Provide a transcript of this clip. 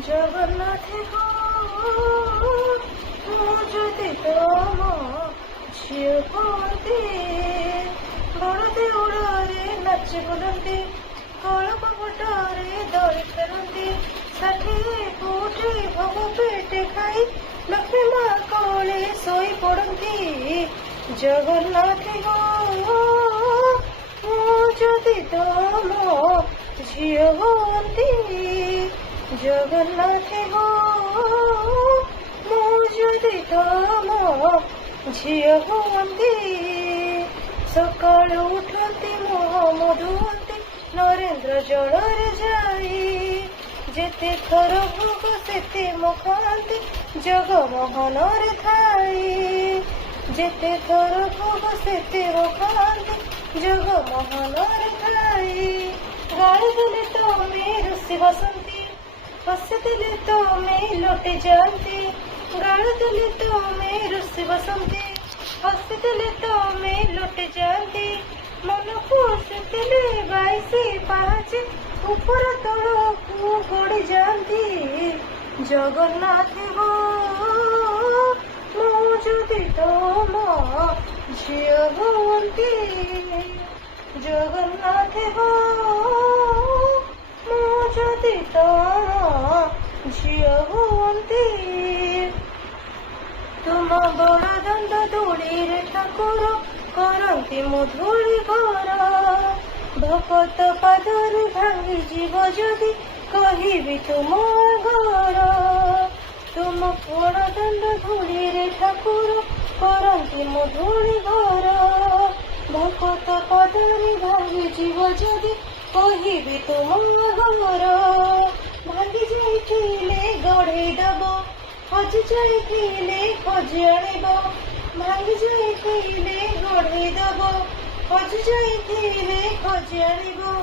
ଜଗନ୍ନାଥ ହୋ ମୁଁ ଯଦି ତମ ଝିଅ ହୁଅନ୍ତି, ବଡ଼ ଦେଉଳରେ ନାଚି ବୁଲନ୍ତି, କଳପ ପଟରେ ଦଳି ଫେରନ୍ତି, 60 କୋଟି ଭୋଗ ପେଟେ ଖାଇ ଲକ୍ଷ୍ମୀ ମା କୋଳେ ଶୋଇ ପଡ଼ନ୍ତି। ଜଗନ୍ନାଥ ହୋ ମୁଁ ଯଦି ତମ ଝିଅ ହୁଅନ୍ତି, ଜଗନ୍ନାଥ ହୋ ମୁଁ ଯଦି ତମ ଝିଅ ହୁଅନ୍ତି। ସକାଳୁ ଉଠନ୍ତି ମୁହଁ ଧୁଅନ୍ତି ନରେନ୍ଦ୍ର ଜଳରେ ଯାଇ, ଯେତେ ଥର ଭୋଗ ସେତେ ମୁଁ ଖାଆନ୍ତି ଜଗମୋହନରେ ଥାଇ, ଯେତେ ଥର ଭୋଗ ସେତେ ମୁଁ ଖାଆନ୍ତି ଜଗମୋହନରେ ଥାଇ। ଗାଳି ଦେଲେ ତମେ ରୁଷି ବସନ୍ତି, ହସିଦେଲେ ତମେ ଲୋଟି ଯାଆନ୍ତି, ଗାଳି ଦେଲେ ତମେ ରୁଷି ବସନ୍ତି, ହସିଦେଲେ ତମେ ଲୋଟି ଯାଆନ୍ତି। ମନକୁ ଆସିଥିଲେ 22 ପାହାଚ ଉପର ତଳକୁ ଗଡ଼ି ଯାଆନ୍ତି। ଜଗନ୍ନାଥ ହୋ ମୁଁ ଯଦି ତମ ଝିଅ ହୁଅନ୍ତି, ଜଗନ୍ନାଥ ହୋ ମୁଁ ଯଦି ତମ ଝିଅ ହୁଅନ୍ତି। ତୁମ ବଡ଼ ଦାଣ୍ଡ ଧୂଳିରେ ଠାକୁର କରନ୍ତି ମୁଁ ଧୂଳି ଘର, ଭକତ ପାଦରେ ଭାଙ୍ଗି ଯିବ ଯଦି କହିବି ତୁମ ଘର। ତୁମ ବଡ଼ ଦାଣ୍ଡ ଧୂଳିରେ ଠାକୁର କରନ୍ତି ମୁଁ ଧୂଳି ଘର, ଭକତ ପାଦରେ ଭାଙ୍ଗି ଯିବ ଯଦି କହିବି ତୁମ ଘର। ଭାଙ୍ଗି ଯାଇଥିଲେ ଗଢ଼େଇ ଦବ, ହଜି ଯାଇଥିଲେ ଖୋଜି ଆଣିବ, ଭାଙ୍ଗି ଯାଇଥିଲେ ଗଢ଼େଇ ଦବ, ହଜି ଯାଇଥିଲେ ଖୋଜି ଆଣିବ।